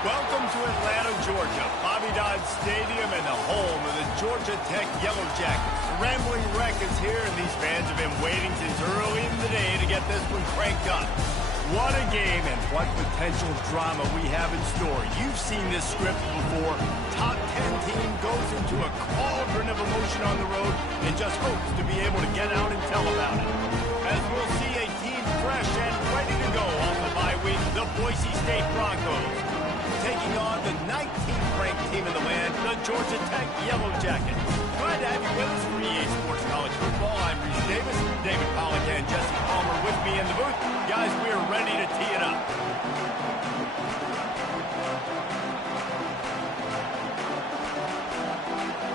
Welcome to Atlanta, Georgia, Bobby Dodd Stadium and the home of the Georgia Tech Yellow Jackets. The Rambling Wreck is here, and these fans have been waiting since early in the day to get this one cranked up. What a game and what potential drama we have in store. You've seen this script before. Top 10 team goes into a cauldron of emotion on the road and just hopes to be able to get out and tell about it. As we'll see a team fresh and ready to go off the bye week, the Boise State Broncos, taking on the 19th ranked team in the land, the Georgia Tech Yellow Jackets. Glad to have you with us for EA Sports College Football. I'm Reese Davis, David Pollack and Jesse Palmer with me in the booth. Guys, we are ready to tee it up.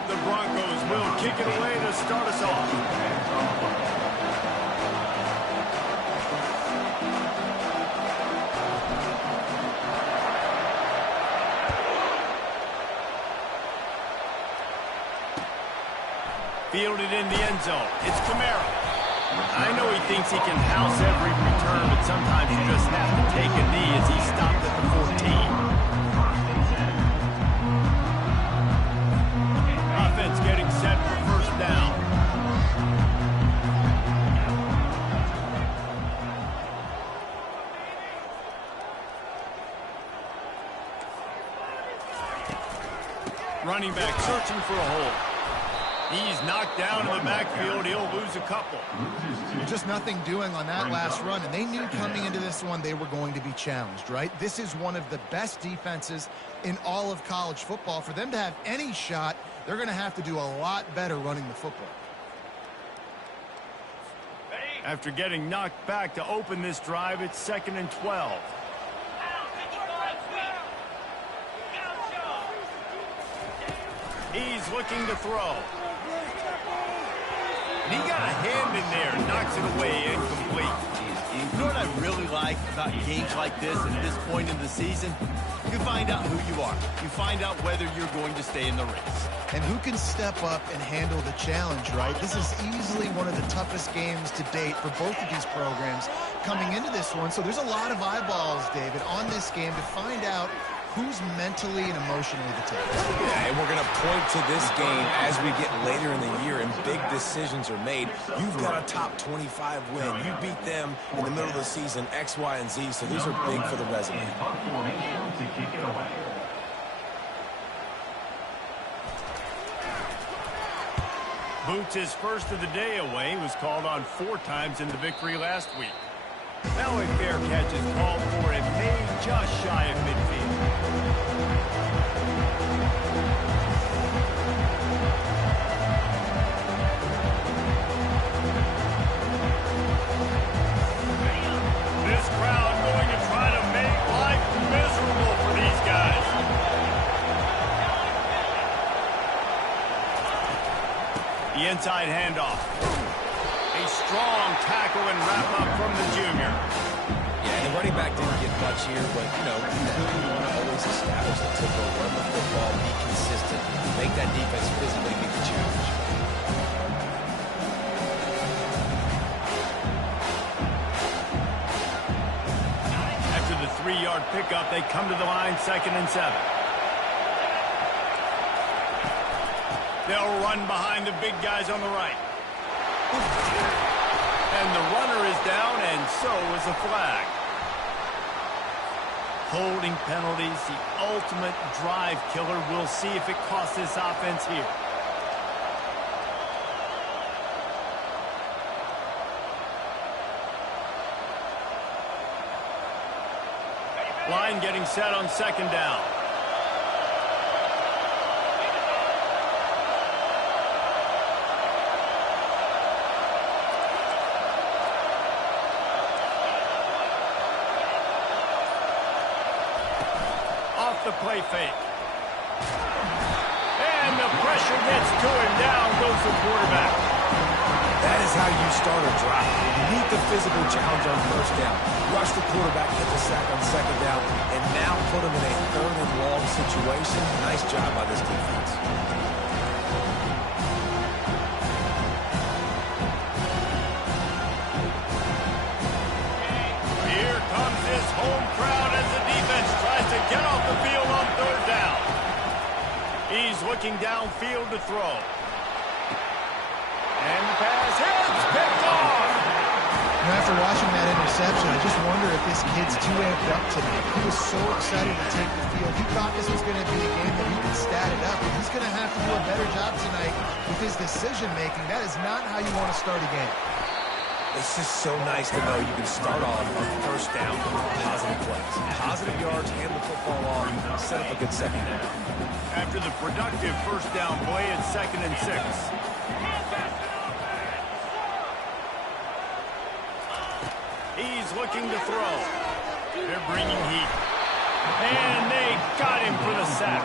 The Broncos will kick it away to start us off. Fielded in the end zone. It's Kamara. I know he thinks he can house every return, but sometimes you just have to take a knee as he stopped at the 14. Offense getting set for first down. Running back searching for a hole. He's knocked down in the backfield. He'll lose a couple. Just nothing doing on that last run, and they knew coming into this one they were going to be challenged, right? This is one of the best defenses in all of college football. For them to have any shot, they're going to have to do a lot better running the football. After getting knocked back to open this drive, it's 2nd and 12. He's looking to throw. And he got a hand in there, knocks it away, incomplete. You know what I really like about games like this at this point in the season? You find out who you are. You find out whether you're going to stay in the race. And who can step up and handle the challenge, right? This is easily one of the toughest games to date for both of these programs coming into this one. So there's a lot of eyeballs, David, on this game to find out who's mentally and emotionally the toughest. Yeah, and we're going to point to this game as we get later in the year and big decisions are made. You've got a top 25 win. You beat them in the middle of the season, X, Y, and Z, so these are big for the resume. Boots his first of the day away. He was called on 4 times in the victory last week. Now a fair catch is called for and made just shy of midfield. This crowd going to try to make life miserable for these guys. The inside handoff. A strong tackle and wrap-up from the junior. Yeah, and the running back didn't get much here, but, you know, you really want to always establish the tempo, run the football, be consistent, make that defense physically be the challenge. After the 3-yard pickup, they come to the line, 2nd and 7. They'll run behind the big guys on the right. And the runner is down, and so is a flag. Holding penalties, the ultimate drive killer. We'll see if it costs this offense here. Line getting set on 2nd down. The play fake. And the pressure gets to him. Down goes the quarterback. That is how you start a drive. You meet the physical challenge on first down. Rush the quarterback, get the sack on 2nd down, and now put him in a 3rd and long situation. Nice job by this defense. Here comes his home crowd as the defense tries to get off the field looking downfield to throw. And the pass hits, picked off. After watching that interception, I just wonder if this kid's too amped up tonight. He was so excited to take the field. He thought this was going to be a game that he could stat it up, and he's going to have to do a better job tonight with his decision-making. That is not how you want to start a game. It's just so nice to know you can start off on first down with positive plays. Positive yards, hand the football off, set up a good second down. After the productive first down play, it's 2nd and 6. He's looking to throw. They're bringing heat. And they got him for the sack.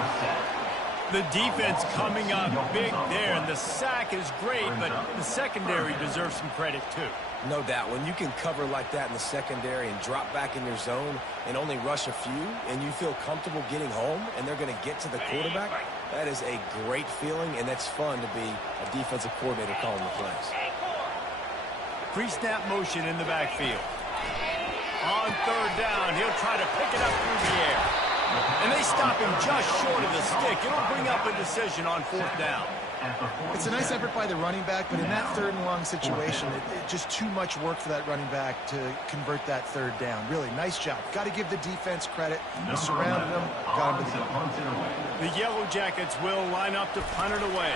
The defense coming up big there, and the sack is great, but the secondary deserves some credit too. No doubt. When you can cover like that in the secondary and drop back in your zone and only rush a few, and you feel comfortable getting home, and they're going to get to the quarterback, that is a great feeling, and that's fun to be a defensive coordinator calling the plays. Pre-snap motion in the backfield. On 3rd down, he'll try to pick it up through the air. And they stop him just short of the stick. It'll bring up a decision on 4th down. It's a nice effort by the running back, but in that 3rd and long situation, it's just too much work for that running back to convert that 3rd down. Really, nice job. Got to give the defense credit. They surrounded him, got him to the goal. The Yellow Jackets will line up to punt it away.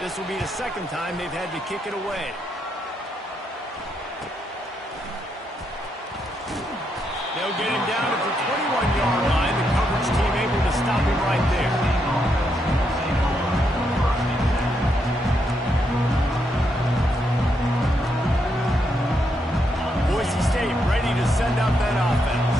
This will be the 2nd time they've had to kick it away. They'll get him down at the 21-yard line. The coverage team able to stop him right there. Boise State ready to send out that offense.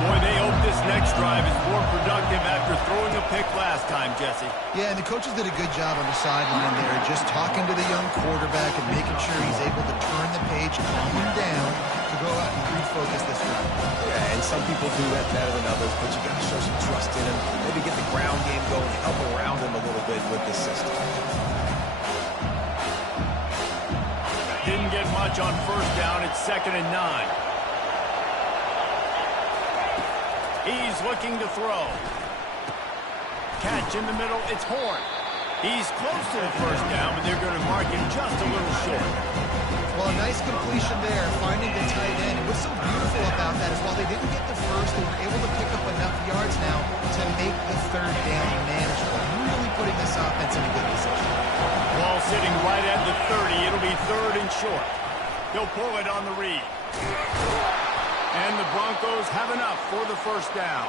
Boy, they hope this next drive is more productive after throwing a pick last time, Jesse. Yeah, and the coaches did a good job on the sideline there, just talking to the young quarterback and making sure he's able to turn the page, calm him down, to go out and refocus this drive. Yeah, and some people do that better than others, but you got to show some trust in him. Maybe get the ground game going, help around him a little bit with the system. Didn't get much on 1st down. It's 2nd and 9. He's looking to throw. Catch in the middle. It's Horn. He's close to the 1st down, but they're going to mark him just a little short. Well, a nice completion there, finding the tight end. And what's so beautiful about that is while they didn't get the first, they were able to pick up enough yards now to make the 3rd down manageable. Really putting this offense in a good position. Ball sitting right at the 30. It'll be 3rd and short. They'll pull it on the read. And the Broncos have enough for the 1st down.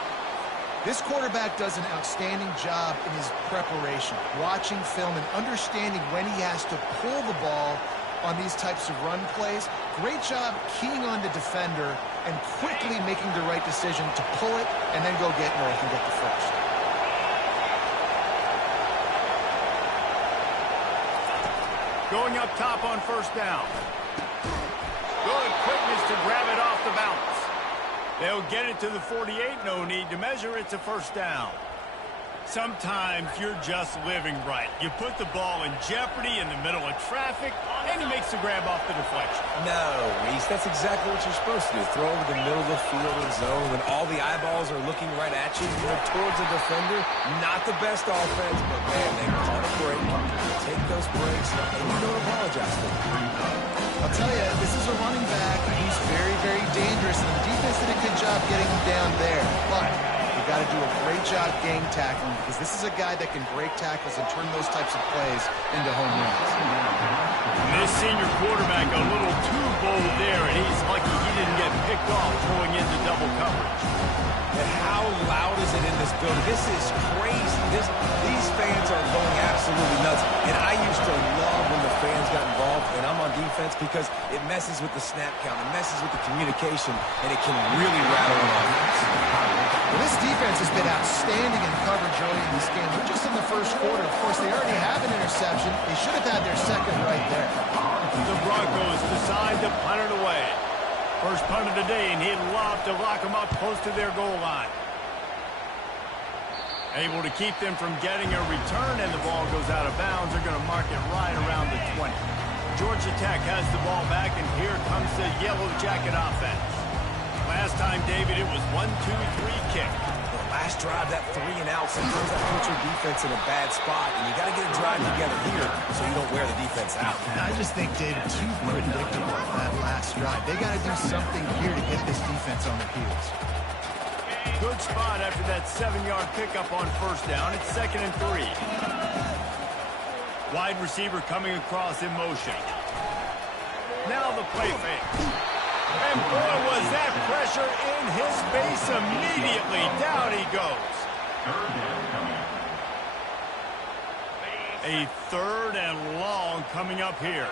This quarterback does an outstanding job in his preparation, watching film and understanding when he has to pull the ball on these types of run plays. Great job keying on the defender and quickly making the right decision to pull it and then go get north and get the first. Going up top on 1st down. Good quickness to grab it off the bounce. They'll get it to the 48. No need to measure. It's a 1st down. Sometimes you're just living right. You put the ball in jeopardy in the middle of traffic, and he makes the grab off the deflection. No, Reese, that's exactly what you're supposed to do. Throw over the middle of the field and zone when all the eyeballs are looking right at you. You're towards the defender. Not the best offense, but man, they caught a break. Take those breaks, and you don't apologize for them. I'll tell you, this is a running back who's very, very dangerous, and the defense did a good job getting him down there. But you've got to do a great job game tackling because this is a guy that can break tackles and turn those types of plays into home runs. This senior quarterback a little too bold there, and he's lucky he didn't get picked off going into double coverage. And how loud is it in this building? This is crazy. These fans are going absolutely nuts. And I used to love when the fans got involved, and I'm on defense because it messes with the snap count, it messes with the communication, and it can really rattle an offense. Well, this defense has been outstanding in coverage early in this game. We're just in the 1st quarter. Of course, they already have an interception. They should have had their 2nd right there. The Broncos decide to punt it away. First punt of the day, and he'd love to lock them up close to their goal line. Able to keep them from getting a return, and the ball goes out of bounds. They're going to mark it right around the 20. Georgia Tech has the ball back, and here comes the Yellow Jacket offense. Last time, David, it was 1-2-3 kick. Last drive, that 3 and out, sometimes that puts your defense in a bad spot, and you got to get a drive together here so you don't wear the defense out. I just think, David, too predictable that last drive. They got to do something here to get this defense on their heels. Good spot after that 7-yard pickup on first down. It's 2nd and 3. Wide receiver coming across in motion. Now the play fake. And boy, was that pressure in his face immediately. Down he goes. A 3rd and long coming up here.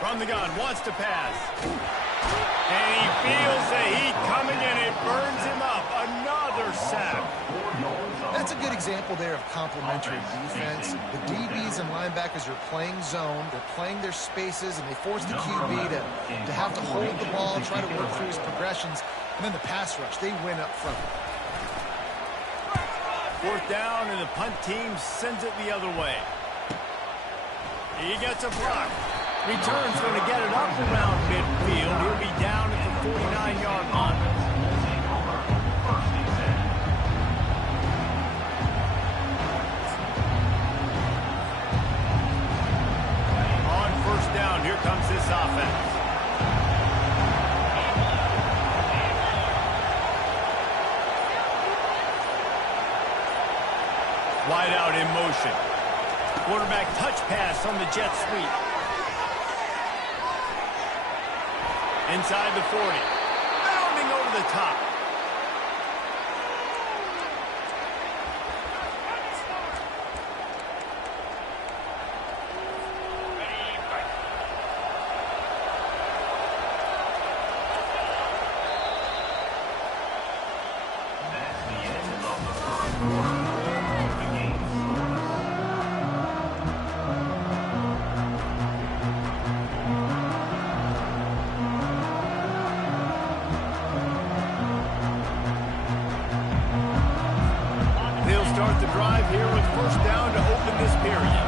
From the gun, wants to pass. And he feels the heat coming and it burns him up. Another sack. That's a good example there of complementary defense. The DBs and linebackers are playing zone. They're playing their spaces, and they force the QB to have to hold the ball, try to work through his progressions. And then the pass rush, they win up front. 4th down, and the punt team sends it the other way. He gets a block. Return's going to get it up around midfield. He'll be down at the 49-yard line. On first down, here comes this offense. Wide out in motion. Quarterback touch pass on the jet sweep. Inside the 40. Bounding over the top. Start the drive here with first down to open this period.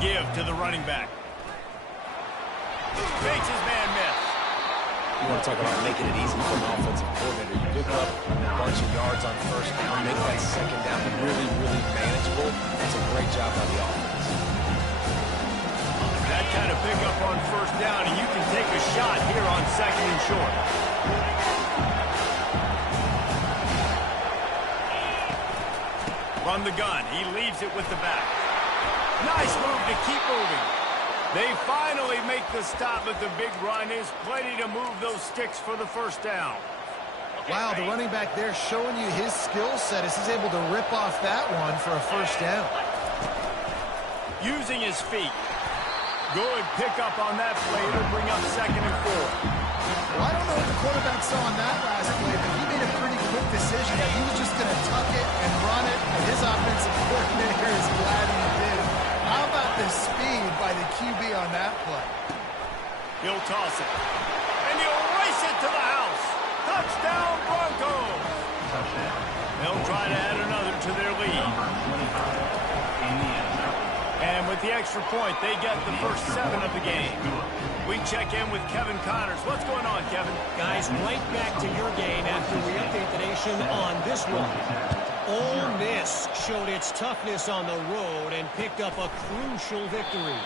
Give to the running back. Makes his man miss. You want to talk about making it easy for an offensive coordinator. You pick up a bunch of yards on first down, make that second down really, really manageable. That's a great job by the offense. That kind of pickup on first down, and you can take a shot here on 2nd and short. From the gun, he leaves it with the back. Nice move to keep moving. They finally make the stop, but the big run is plenty to move those sticks for the first down. Wow, the running back there showing you his skill set as he's able to rip off that one for a first down. Using his feet. Good pickup on that play to bring up 2nd and 4. Well, I don't know what the quarterback saw on that last play, but he made a pretty quick decision that he was just going to tuck it and run it, and his offensive coordinator is glad he did. How about the speed by the QB on that play? He'll toss it. And he'll race it to the house. Touchdown, Broncos. They'll try to add another to their lead. And with the extra point, they get the first 7 of the game. We check in with Kevin Connors. What's going on, Kevin? Guys, right back to your game after we update the nation on this one. Ole Miss showed its toughness on the road and picked up a crucial victory.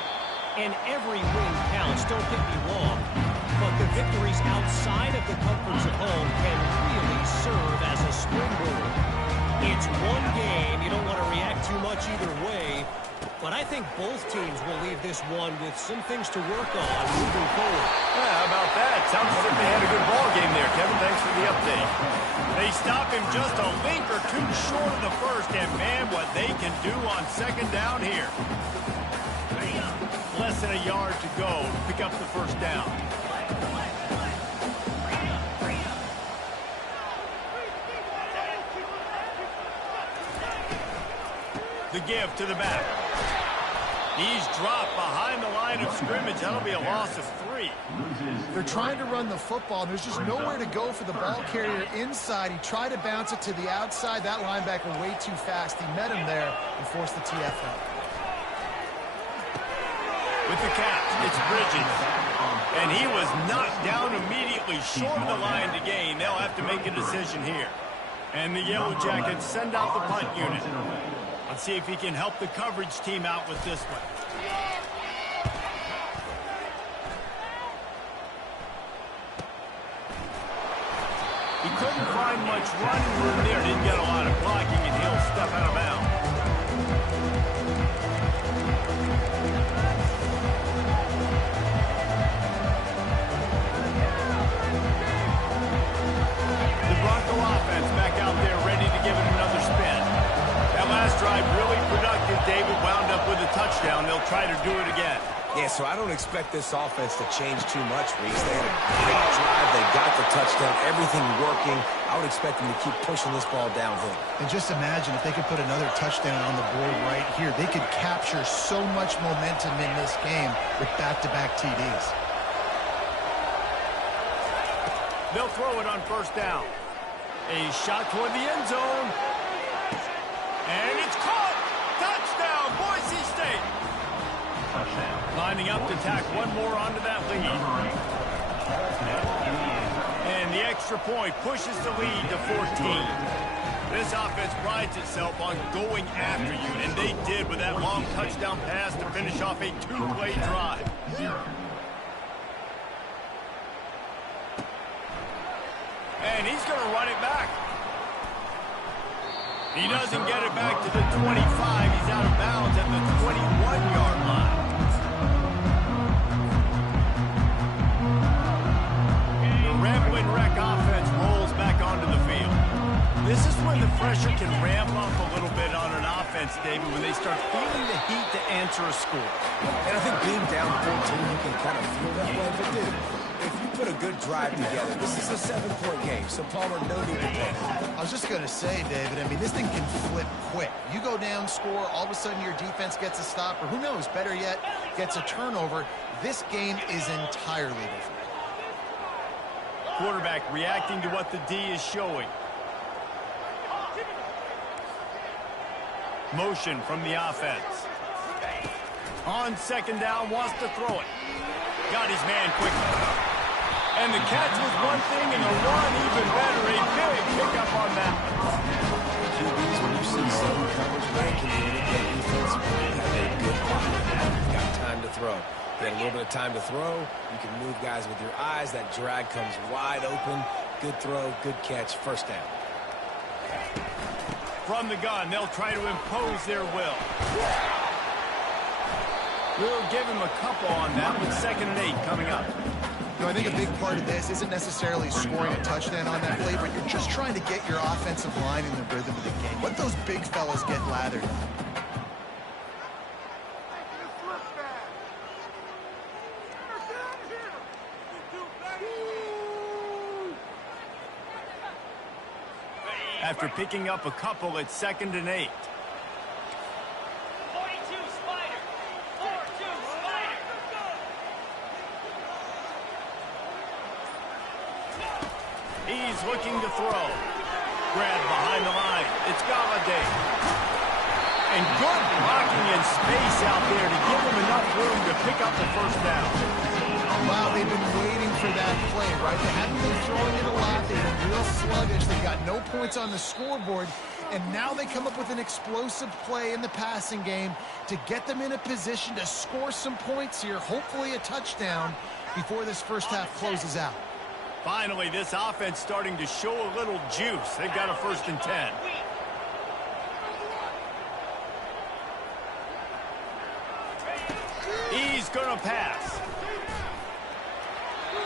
And every win counts, don't get me wrong. But the victories outside of the comforts of home can really serve as a springboard. It's one game. You don't want to react too much either way. But I think both teams will leave this one with some things to work on moving forward. Yeah, how about that? Sounds as if they had a good ball game there, Kevin. Thanks for the update. They stop him just a link or two short of the first, and man, what they can do on 2nd down here. Less than a yard to go to pick up the first down. The give to the back. He's dropped behind the line line of scrimmage. That'll be a loss of 3. They're trying to run the football, and there's just nowhere to go for the ball carrier inside. He tried to bounce it to the outside. That linebacker way too fast. He met him there and forced the TFL. With the catch, it's Bridges. And he was knocked down immediately short of the line to gain. They'll have to make a decision here. And the Yellow Jackets send out the punt unit. Let's see if he can help the coverage team out with this one. He couldn't find much running room there. Didn't get a lot of blocking, and he'll step out of bounds. The Bronco offense back out there ready to give it another spin. That last drive really productive. David wound up with a touchdown. They'll try to do it again. Yeah, so I don't expect this offense to change too much, Reese. They had a great drive. They got the touchdown. Everything working. I would expect them to keep pushing this ball downhill. And just imagine if they could put another touchdown on the board right here. They could capture so much momentum in this game with back-to-back TDs. They'll throw it on first down. A shot toward the end zone. And it's caught! Touchdown, Boise State! Lining up to tack one more onto that lead. And the extra point pushes the lead to 14. This offense prides itself on going after you, and they did with that long touchdown pass to finish off a 2-play drive. And he's going to run it back. He doesn't get it back to the 25. He's out of bounds at the 21-yard line. The Ramblin' Wreck offense rolls back onto the field. This is when the pressure can ramp up a little bit on an offense, David, when they start feeling the heat to answer a score. And I think being down 14, you can kind of feel that way. But, dude, if you put a good drive together, this is a 7-point game, so Palmer, no need to panic. I was just going to say, David, I mean, this thing can flip quick. You go down, score, all of a sudden your defense gets a stop, or who knows, better yet, gets a turnover. This game is entirely different. Quarterback reacting to what the D is showing. Motion from the offense. On second down, wants to throw it. Got his man quickly. And the catch was one thing, and the run even better. A big pickup on that. QBs, when you see zone coverage, man, can you look at defense? You have a good eye. You've got time to throw. You got a little bit of time to throw. You can move guys with your eyes. That drag comes wide open. Good throw, good catch, first down. From the gun, they'll try to impose their will. We'll give him a couple on that with 2nd and 8 coming up. You know, I think a big part of this isn't necessarily scoring a touchdown on that play, but you're just trying to get your offensive line in the rhythm of the game. Let those big fellas get lathered up. After picking up a couple at 2nd and 8. 42 Spider. 4-2 Spider. He's looking to throw. Grab behind the line. It's Galladay. And good blocking in space out there to give him enough room to pick up the first down. Wow, they've been waiting for that play, right? They haven't been throwing it a lot. They've been real sluggish. They've got no points on the scoreboard. And now they come up with an explosive play in the passing game to get them in a position to score some points here, hopefully a touchdown, before this first half closes out. Finally, this offense starting to show a little juice. They've got a 1st and 10. He's going to pass.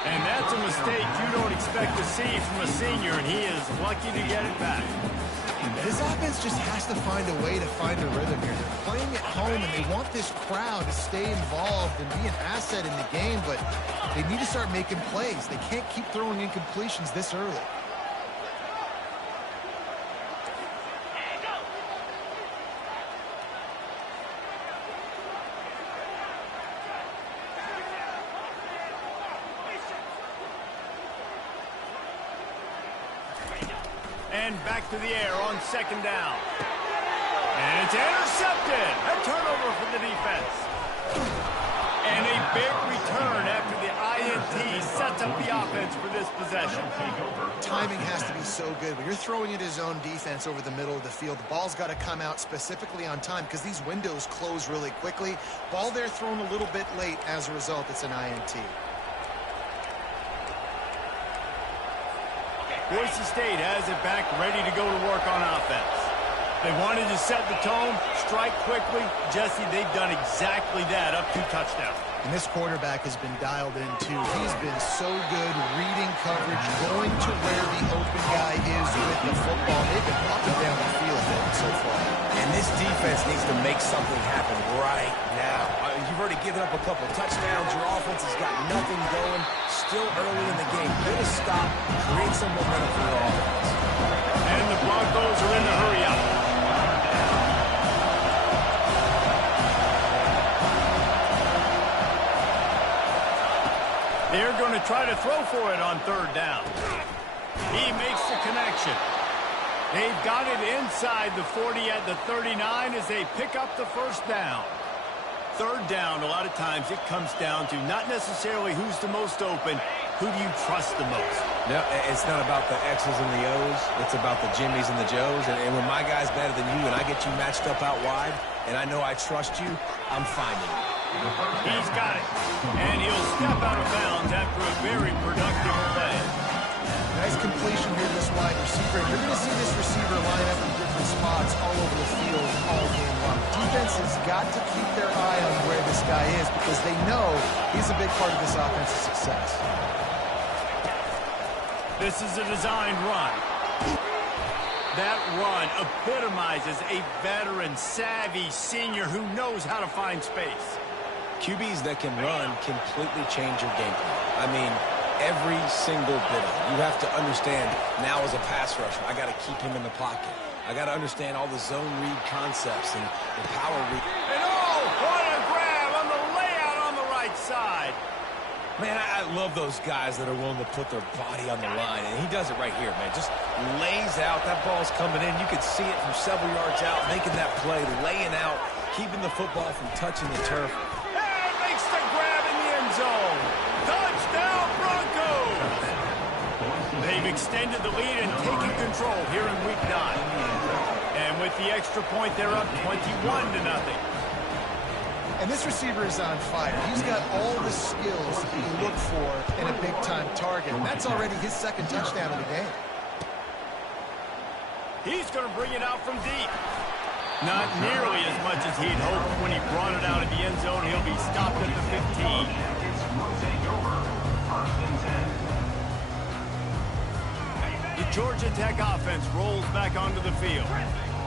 And that's a mistake you don't expect to see from a senior, and he is lucky to get it back. This offense just has to find a way to find a rhythm here. They're playing at home, and they want this crowd to stay involved and be an asset in the game, but they need to start making plays. They can't keep throwing incompletions this early. And back to the air on second down. And it's intercepted. A turnover for the defense. And a big return after the INT sets up the offense for this possession. Timing has to be so good. When you're throwing at his own defense over the middle of the field, the ball's got to come out specifically on time because these windows close really quickly. Ball there thrown a little bit late. As a result, it's an INT. Boise State has it back, ready to go to work on offense. They wanted to set the tone, strike quickly. Jesse, they've done exactly that, up 2 touchdowns. And this quarterback has been dialed in, too. He's been so good reading coverage, going to where the open guy is with the football. They've been up and down the field so far. And this defense needs to make something happen right now. You've already given up a couple touchdowns. Your offense has got nothing going. Still early in the game. Get a stop. Create some momentum for your offense. And the Broncos are in the hurry up. They're going to try to throw for it on third down. He makes the connection. They've got it inside the 40 at the 39 as they pick up the first down. Third down, a lot of times it comes down to not necessarily who's the most open, who do you trust the most? No, it's not about the X's and the O's. It's about the Jimmies and the Joes. And when my guy's better than you and I get you matched up out wide and I know I trust you, I'm finding it. He's got it. And he'll step out of bounds after a very productive play. Nice completion here to this wide receiver. You're going to see this receiver line up in different spots all over the field all game long. Defense has got to keep their eye on where this guy is because they know he's a big part of this offense's success. This is a designed run. That run epitomizes a veteran, savvy senior who knows how to find space. QBs that can run completely change your game plan. I mean, every single bit of it. You have to understand now as a pass rusher, I got to keep him in the pocket. I got to understand all the zone read concepts and the power read. And oh, what a grab on the layout on the right side. Man, I love those guys that are willing to put their body on the line, and he does it right here, man. Just lays out. That ball's coming in. You can see it from several yards out, making that play, laying out, keeping the football from touching the turf. And makes the grab in the end zone. Touchdown, Broncos! They've extended the lead and taken control here in Week 9. And with the extra point, they're up 21-0. And this receiver is on fire. He's got all the skills that you look for in a big-time target. And that's already his second touchdown of the game. He's going to bring it out from deep. Not nearly as much as he'd hoped when he brought it out of the end zone. He'll be stopped at the 15. The Georgia Tech offense rolls back onto the field.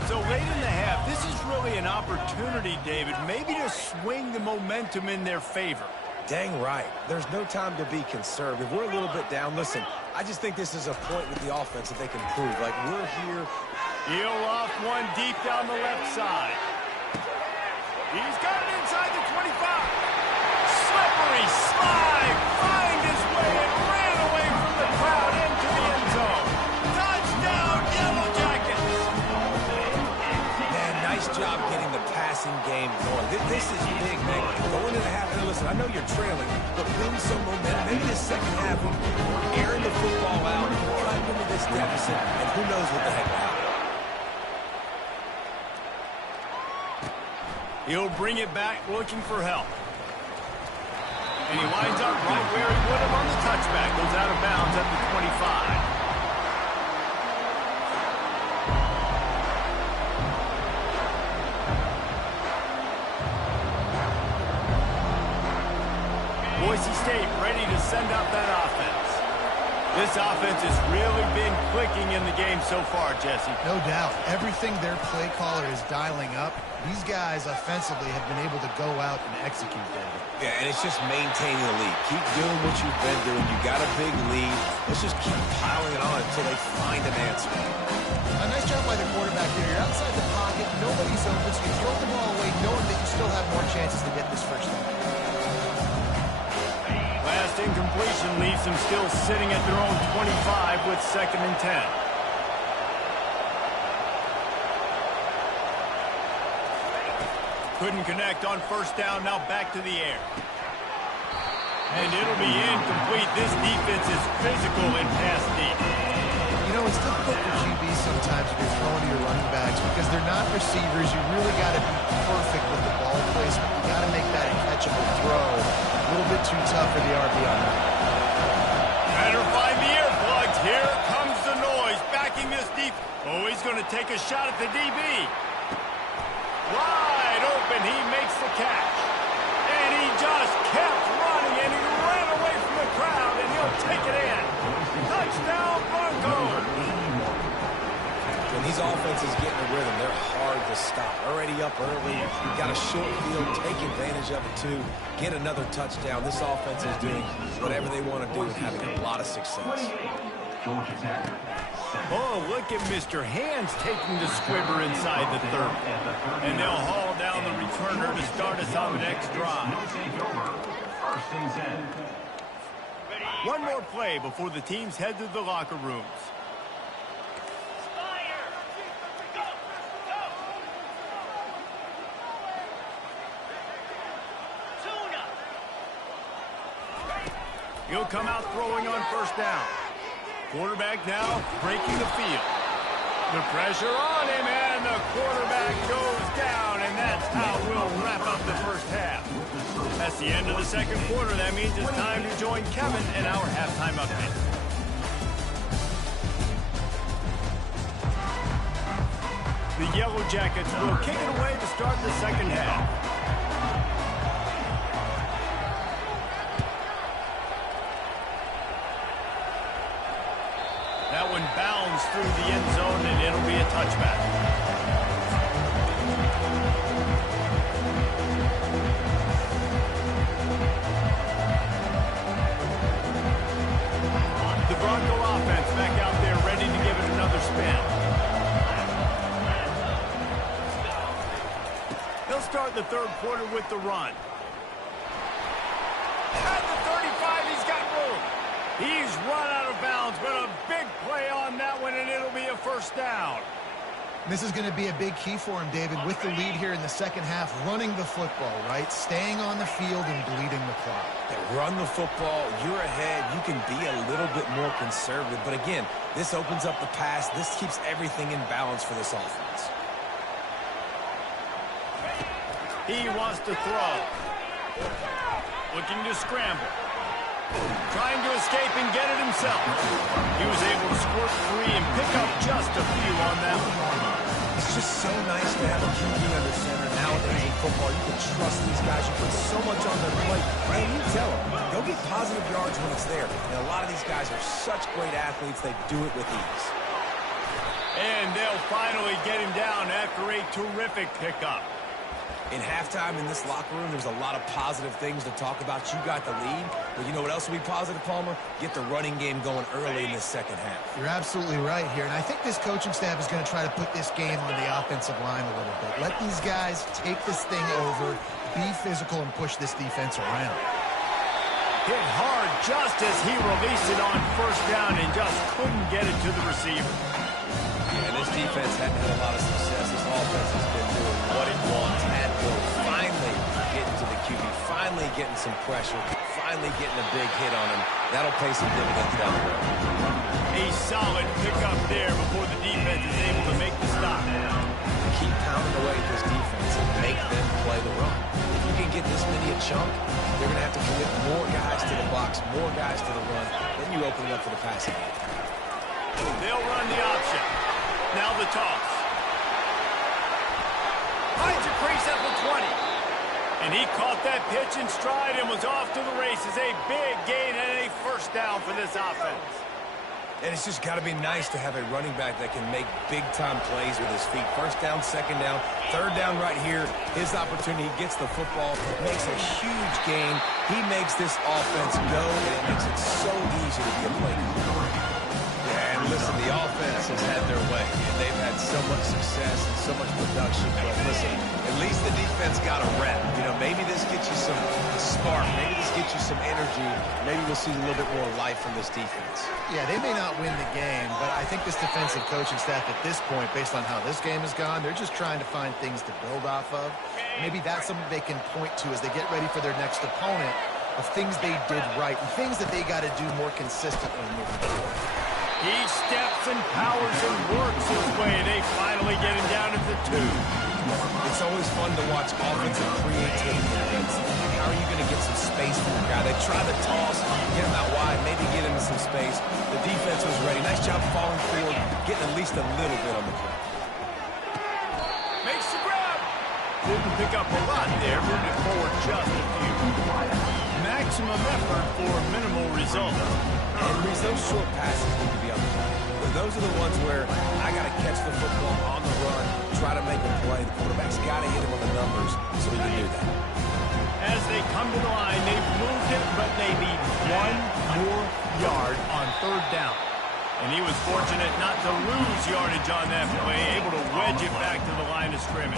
So late in the half, this is really an opportunity, David, maybe to swing the momentum in their favor. Dang right. There's no time to be conservative. We're a little bit down. Listen, I just think this is a point with the offense that they can prove. Like, we're here. He'll off one deep down the left side. He's got it inside the 25. Slippery slide. Find his way and ran away from the crowd into the end zone. Touchdown, Yellow Jackets. Man, nice job getting the passing game going. This is big, man. Going into the half. And listen, I know you're trailing, but building some momentum. Maybe this second half, airing the football out, cutting into this deficit, and who knows what the heck will happen. He'll bring it back looking for help. And he winds up right where he would have on the touchback. Goes out of bounds at the 25. Boise State ready to send out that offense. This offense has really been clicking in the game so far, Jesse. No doubt. Everything their play caller is dialing up, these guys offensively have been able to go out and execute that. Yeah, and it's just maintaining the lead. Keep doing what you've been doing. You got a big lead. Let's just keep piling it on until they find an answer. A nice job by the quarterback there. You're outside the pocket. Nobody's open, so you throw the ball away knowing that you still have more chances to get this first down. Last incompletion leaves them still sitting at their own 25 with 2nd and 10. Couldn't connect on first down. Now back to the air. And it'll be incomplete. This defense is physical and pass deep. You know, it's difficult for QBs sometimes if you're throwing to your running backs because they're not receivers. You really got to be perfect with the ball placement. You got to make that a catchable throw. A little bit too tough for the RB on that. Better find the earplugs. Here comes the noise. Backing this deep. Oh, he's going to take a shot at the DB. Wide open. He makes the catch. And he just kept running, and he ran away from the crowd, and he'll take it in. Touchdown, Broncos. When these offenses get in a rhythm, they're hard to stop. Already up early. You've got a short field. Take advantage of it, too. Get another touchdown. This offense is doing whatever they want to do and having a lot of success. Oh, look at Mr. Hands taking the squibber inside the 30. And they'll haul down the returner to start us on the next drive. One more play before the teams head to the locker rooms. He'll come out throwing on first down. Quarterback now breaking the field. The pressure on him, and the quarterback goes down, and that's how we'll wrap up the first half. That's the end of the second quarter. That means it's time to join Kevin in our halftime update. The Yellow Jackets will kick it away to start the second half. That one bounds through the end zone, and it'll be a touchback. The Bronco offense back out there ready to give it another spin. They'll start the third quarter with the run. At the 35, he's got room. He's run out of bounds, but a big play on that one, and it'll be a first down. This is going to be a big key for him, David, with the lead here in the second half, running the football, right? Staying on the field and bleeding the clock. They run the football, you're ahead, you can be a little bit more conservative. But again, this opens up the pass. This keeps everything in balance for this offense. He wants to throw. Looking to scramble. Trying to escape and get it himself. He was able to squirt free and pick up just a few on that one. It's just so nice to have a QB under center. Nowadays in football, you can trust these guys. You put so much on their plate. And you tell them, go get positive yards when it's there. And a lot of these guys are such great athletes, they do it with ease. And they'll finally get him down after a terrific pickup. In halftime in this locker room, there's a lot of positive things to talk about. You got the lead, but you know what else will be positive, Palmer? Get the running game going early in this second half. You're absolutely right here, and I think this coaching staff is going to try to put this game on the offensive line a little bit. Let these guys take this thing over, be physical, and push this defense around. Hit hard just as he released it on first down and just couldn't get it to the receiver. Yeah, this defense hadn't had a lot of success. This offense has been doing what it wants at will. Finally getting to the QB, finally getting some pressure, finally getting a big hit on him. That'll pay some dividends down the road. A solid pickup there before the defense is able to make the stop. Keep pounding away at this defense and make them play the run. If you can get this many a chunk, they're going to have to commit more guys to the box, more guys to the run. Then you open it up for the passing game. They'll run the option. Now the toss. Finds a crease at the 20. And he caught that pitch in stride and was off to the races. A big gain and a first down for this offense. And it's just got to be nice to have a running back that can make big-time plays with his feet. First down, second down, third down right here. His opportunity, he gets the football, makes a huge gain. He makes this offense go, and it makes it so easy to be a playmaker. Yeah, and listen, the offense offense has had their way, and they've had so much success and so much production. But listen, at least the defense got a rep. You know, maybe this gets you some spark. Maybe this gets you some energy. Maybe we'll see a little bit more life from this defense. Yeah, they may not win the game, but I think this defensive coaching staff at this point, based on how this game has gone, they're just trying to find things to build off of. Maybe that's something they can point to as they get ready for their next opponent, of things they did right and things that they got to do more consistently moving forward. He steps and powers and works his way. They finally get him down at the 2. It's always fun to watch offensive creativity against. How are you going to get some space for the guy? They try the toss, get him out wide, maybe get him in some space. The defense was ready. Nice job falling forward, getting at least a little bit on the play. Makes the grab. Didn't pick up a lot there, moved it forward just a few. Maximum effort for minimal result. And Reese, those short passes need to be on the play. Those are the ones where I got to catch the football on the run, try to make a play. The quarterback's got to hit him on the numbers so he can do that. As they come to the line, they've moved it, but they need 1 more yard on 3rd down. And he was fortunate not to lose yardage on that play, able to wedge it back to the line of scrimmage.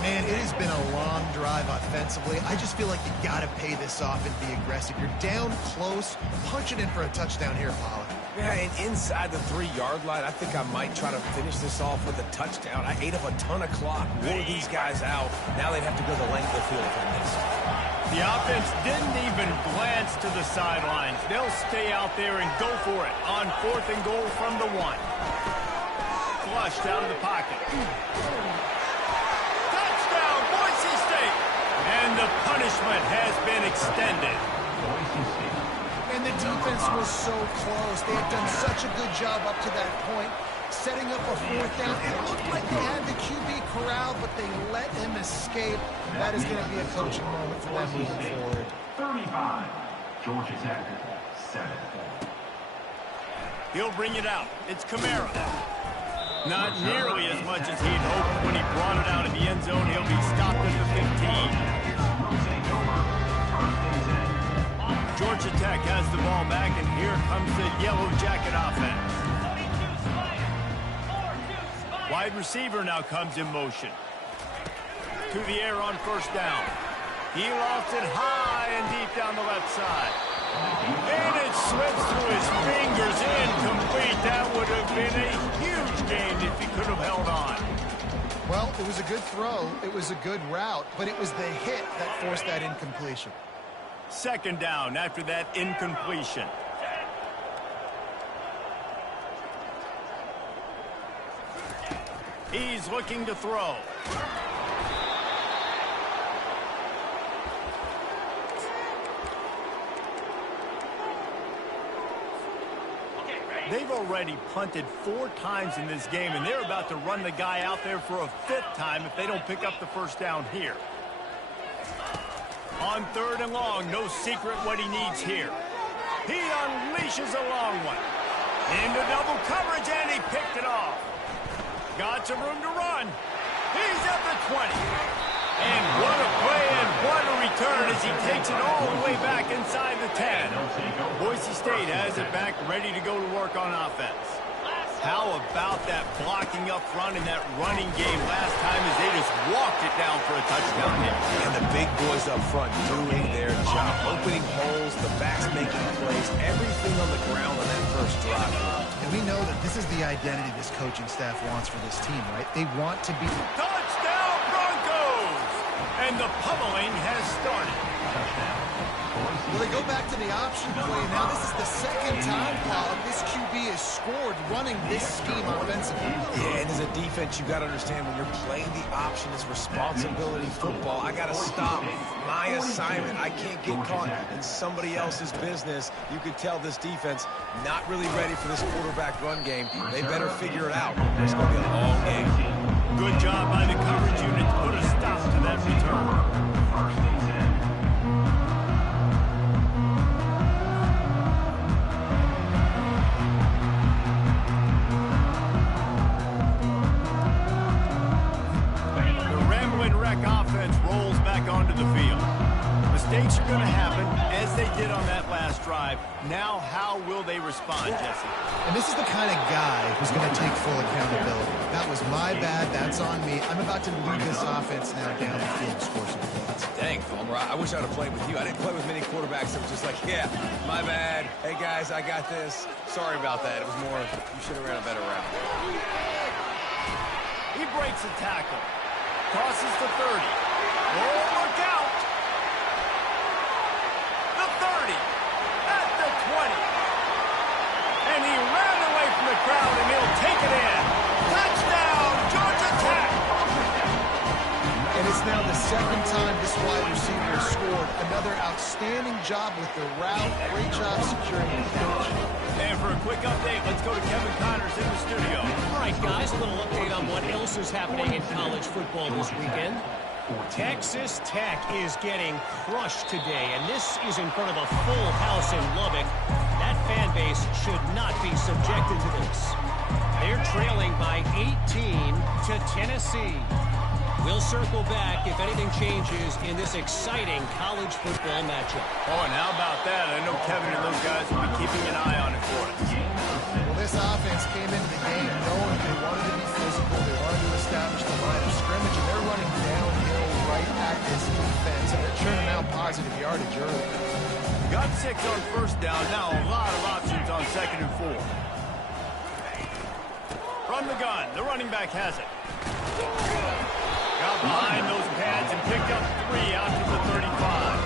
Man, it has been a long drive offensively. I just feel like you got to pay this off and be aggressive. You're down close. Punch it in for a touchdown here, Pollack. Yeah, and inside the 3-yard line, I think I might try to finish this off with a touchdown. I ate up a ton of clock, wore these guys out. Now they'd have to go the length of the field if I missed. The offense didn't even glance to the sidelines. They'll stay out there and go for it on 4th and goal from the 1. Flushed out of the pocket. Touchdown, Boise State! And the punishment has been extended. And the defense was so close. They had done such a good job up to that point, setting up a 4th down. It looked like they had the QB corralled, but they let him escape. That is going to be a coaching moment for them moving forward. 35, Georgia Tech, 7. He'll bring it out. It's Kamara. Not nearly as much as he'd hoped when he brought it out of the end zone. He'll be stopped at the 15. Georgia Tech has the ball back, and here comes the Yellow Jacket offense. Wide receiver now comes in motion. To the air on 1st down. He lost it high and deep down the left side. And it slips through his fingers, incomplete. That would have been a huge gain if he could have held on. Well, it was a good throw. It was a good route, but it was the hit that forced that incompletion. 2nd down after that incompletion. He's looking to throw. They've already punted 4 times in this game, and they're about to run the guy out there for a 5th time if they don't pick up the 1st down here. On 3rd and long, no secret what he needs here. He unleashes a long one. Into double coverage, and he picked it off. Got some room to run. He's at the 20. And what a play and what a return as he takes it all the way back inside the 10. Boise State has it back, ready to go to work on offense. How about that blocking up front and that running game last time as they just walked it down for a touchdown hit. And the big boys up front doing their job, opening holes, the backs making plays, everything on the ground on that first drive. And we know that this is the identity this coaching staff wants for this team, right? They want to be... Touchdown Broncos! And the pummeling has started. Well, they go back to the option play. Now this is the 2nd time, Paul, this QB has scored running this scheme offensively. Yeah, and as a defense, you got to understand when you're playing the option, it's responsibility football. I got to stop my assignment. I can't get caught in somebody else's business. You could tell this defense not really ready for this quarterback run game. They better figure it out. It's going to be a long game. Good job by the coverage unit to put a stop to that return. Mistakes are going to happen, as they did on that last drive. Now, how will they respond, Jesse? And this is the kind of guy who's going to take full accountability. That was my bad. That's on me. I'm about to lead this offense now down the field and score some points. Dang, Fulmer, I wish I'd have played with you. I didn't play with many quarterbacks that were just like, yeah, my bad. Hey, guys, I got this. Sorry about that. It was more, you should have ran a better route. He breaks a tackle. Crosses the 30. Oh, look out! The 30. At the 20. And he ran away from the crowd, and he'll take it in. Touchdown, Georgia Tech! And it's now the second time this wide receiver has scored. Another outstanding job with the route. Great job securing the catch. And for a quick update, let's go to Kevin Connors in the studio. All right, guys, a little update on what else is happening in college football this weekend. Texas Tech is getting crushed today, and this is in front of a full house in Lubbock. That fan base should not be subjected to this. They're trailing by 18 to Tennessee. We'll circle back if anything changes in this exciting college football matchup. Oh, and how about that? I know Kevin and those guys will be keeping an eye on it for us. Well, this offense came into the game knowing they wanted to be physical. They wanted to establish the line of scrimmage, and they're running downhill right at this defense, and they're churning out positive yardage early. Got 6 on first down. Now a lot of options on 2nd and 4. From the gun, the running back has it. Got behind those pads and picked up 3 out to the 35.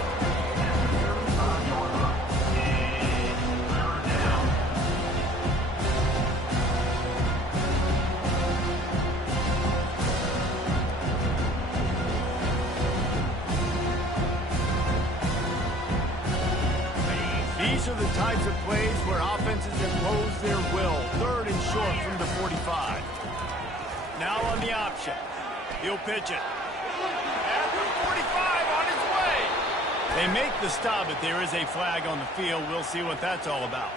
These are the types of plays where offenses impose their will. 3rd and short from the 45. Now on the option. He'll pitch it. At the 45 on his way. They make the stop, but there is a flag on the field. We'll see what that's all about.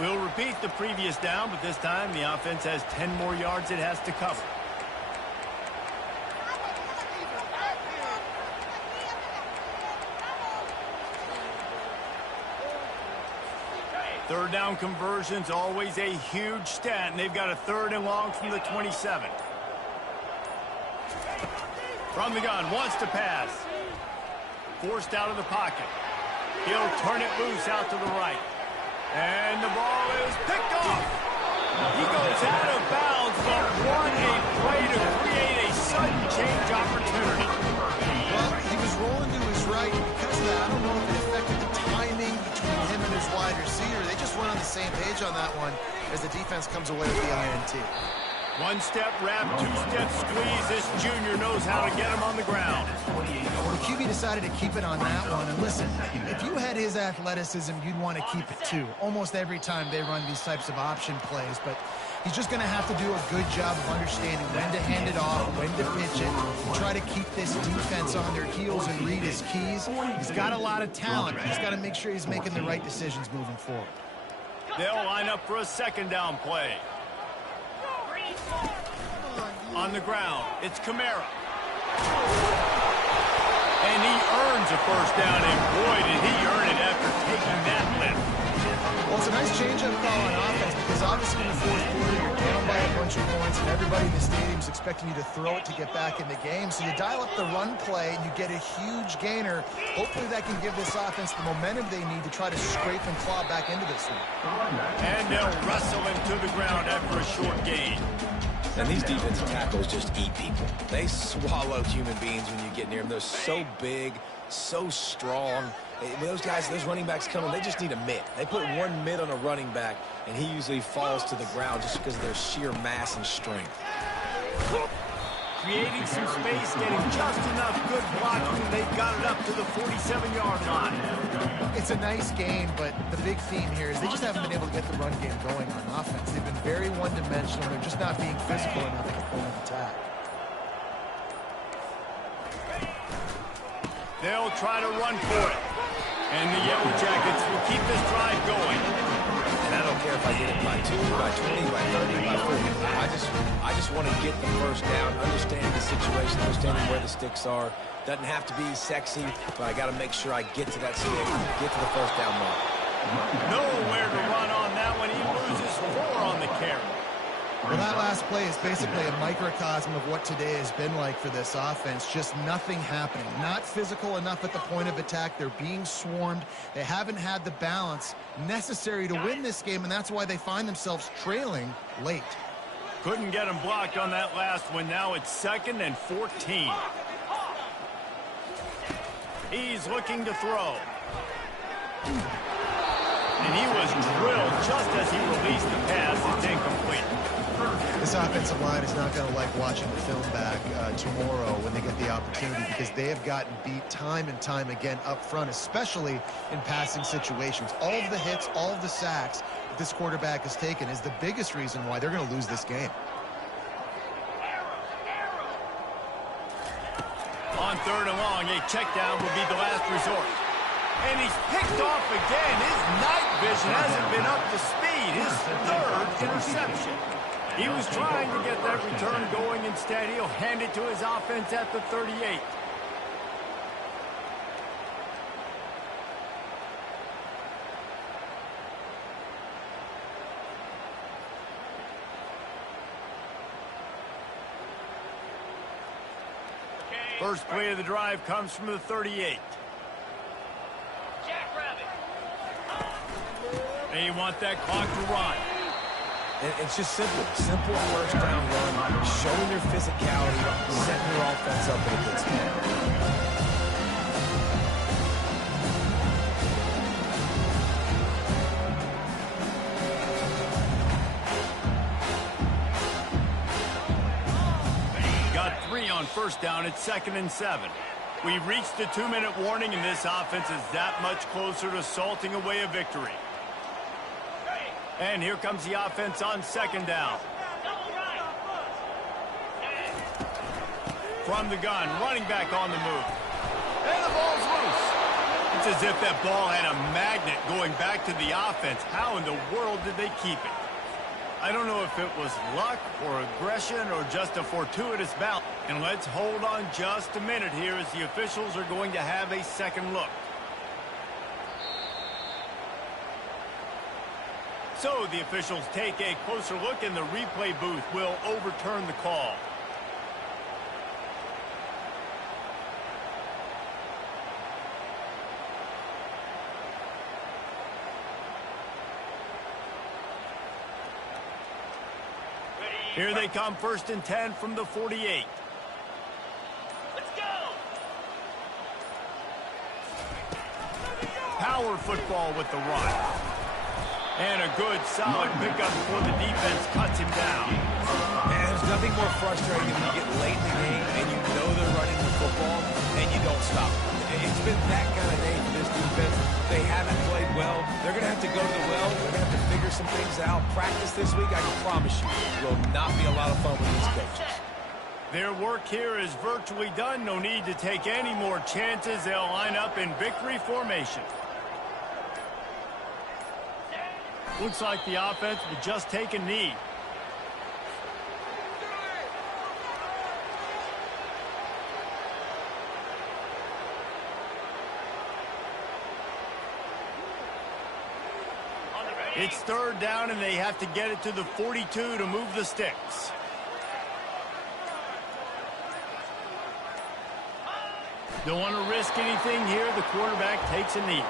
We'll repeat the previous down, but this time the offense has 10 more yards it has to cover. Third down conversions, always a huge stat, and they've got a 3rd and long from the 27. From the gun, wants to pass. Forced out of the pocket. He'll turn it loose out to the right. And the ball is picked off. He goes out of bounds, but what a play to create a sudden change opportunity. Well, he was rolling to his right, and because of that, I don't know if it affected the timing between him and his wide receiver. They just weren't on the same page on that one as the defense comes away with the INT. 1-step wrap, 2-step squeeze. This junior knows how to get him on the ground. Well, the QB decided to keep it on that one. And listen, if you had his athleticism, you'd want to keep it too. Almost every time they run these types of option plays. But he's just going to have to do a good job of understanding when to hand it off, when to pitch it, and try to keep this defense on their heels and read his keys. He's got a lot of talent. He's got to make sure he's making the right decisions moving forward. They'll line up for a 2nd down play. On the ground, it's Kamara. And he earns a 1st down, and boy, did he earn it after taking that lift. Well, it's a nice change-up call on offense because obviously in the 4th quarter, you're down by a bunch of points, and everybody in the stadium is expecting you to throw it to get back in the game. So you dial up the run play, and you get a huge gainer. Hopefully that can give this offense the momentum they need to try to scrape and claw back into this one. And they'll wrestle him to the ground after a short gain. And these defensive tackles just eat people. They swallow human beings when you get near them. They're so big, so strong. When those guys, those running backs come in, they just need a mitt. They put one mitt on a running back, and he usually falls to the ground just because of their sheer mass and strength. Creating some space, getting just enough good blocking, and they've got it up to the 47-yard line. It's a nice game, but the big theme here is they just haven't been able to get the run game going on offense. They've been very one-dimensional. They're just not being physical enough at the point of attack. They'll try to run for it. And the Yellow Jackets will keep this drive going. And that'll care if I get it by 2, by 20, by 30, by 40. I just want to get the first down, understand the situation, understanding where the sticks are. Doesn't have to be sexy, but I got to make sure I get to that stick, get to the first down mark. Nowhere to run on that one. He loses 4 on the carry. Well, that last play is basically a microcosm of what today has been like for this offense. Just nothing happening. Not physical enough at the point of attack. They're being swarmed. They haven't had the balance necessary to win this game, and that's why they find themselves trailing late. Couldn't get him blocked on that last one. Now it's 2nd and 14. He's looking to throw. And he was drilled just as he released the pass. It's incomplete. This offensive line is not going to like watching the film back tomorrow when they get the opportunity, because they have gotten beat time and time again up front, especially in passing situations. All of the hits, all of the sacks that this quarterback has taken is the biggest reason why they're going to lose this game. On 3rd and long, a check down will be the last resort. And he's picked off again. His night vision hasn't been up to speed. His 3rd interception. He was trying to get that return going. Instead, he'll hand it to his offense at the 38. First play of the drive comes from the 38. They want that clock to run. It's just simple. Simple first down run, showing your physicality, setting your offense up in a good spot. Got 3 on first down. It's 2nd and 7. We've reached the 2-minute warning, and this offense is that much closer to salting away a victory. And here comes the offense on 2nd down. From the gun, running back on the move. And the ball's loose. It's as if that ball had a magnet going back to the offense. How in the world did they keep it? I don't know if it was luck or aggression or just a fortuitous bounce. And let's hold on just a minute here as the officials are going to have a second look. So the officials take a closer look, and the replay booth will overturn the call. Here they come, 1st and 10 from the 48. Let's go! Power football with the run. And a good, solid pickup before the defense cuts him down. Man, there's nothing more frustrating when you get late in the game and you know they're running the football and you don't stop. It's been that kind of day for this defense. They haven't played well. They're going to have to go to the well. They're going to have to figure some things out. Practice this week, I can promise you, will not be a lot of fun with these coaches. Their work here is virtually done. No need to take any more chances. They'll line up in victory formation. Looks like the offense will just take a knee. It's 3rd down, and they have to get it to the 42 to move the sticks. Don't want to risk anything here. The quarterback takes a knee.